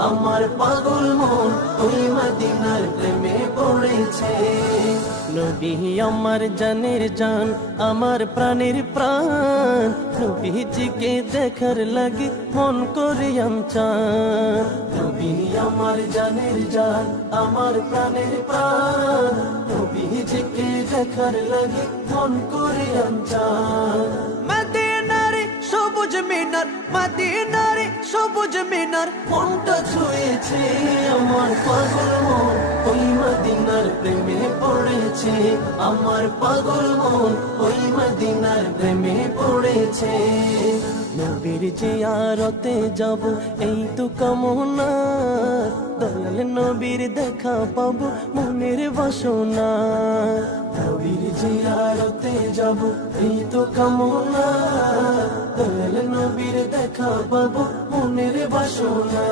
আমার পাগল মন ওই মদিনার প্রেমে পড়েছে। নবী আমার জানের জান, আমার প্রাণের প্রাণ, নবীজিকে দেখার লাগি মন করে চান। নবী আমার জানের জান, আমার প্রাণের প্রাণ, নবীজিকে দেখার লাগি মন করে চান। মদিনারে সবুজ মিনার, মদিনারে সবুজ মিনার মনটা ছুঁয়েছে আমার পাগল মন ওই মদিনার প্রেমে পড়েছে। আমার পাগল মন ওই মদিনার প্রেমে পড়েছে। নবীর জিয়ারতে যাব এই তো কামনা, দয়াল নবীর দেখা পাবো মনের বাসনা। নবীর জিয়ারতে যাব এই তো কামনা, দয়াল নবীর দেখা পাবো মনের বাসনা।